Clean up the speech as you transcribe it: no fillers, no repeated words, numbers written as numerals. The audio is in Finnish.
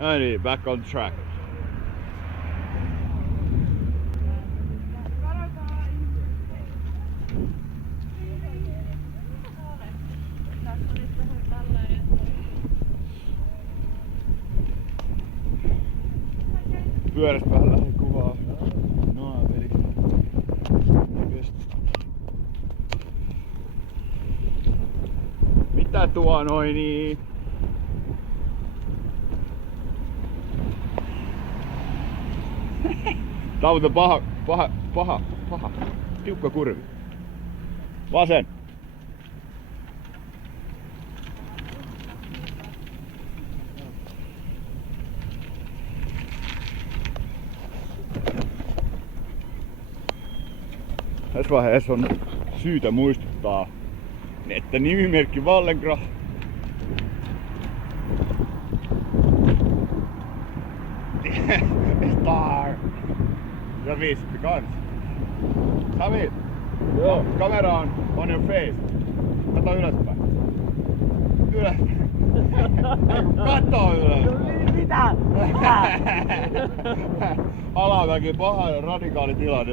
No niin, back on track. Pyörästä vähän lähden kuvaa. Naaperi. Mitä tuo noin niin? Tää on paha. Tiukka kurvi. Vasen. Tässä vaiheessa on syytä muistuttaa, että nimimerkki Wallengrah Star. Ja vispi kans. Sami, joo. Kamera on your face. Kato ylöspäin. Ylöspäin. Kato ylöspäin. Mitä? Alamäki paha ja radikaali tilanne.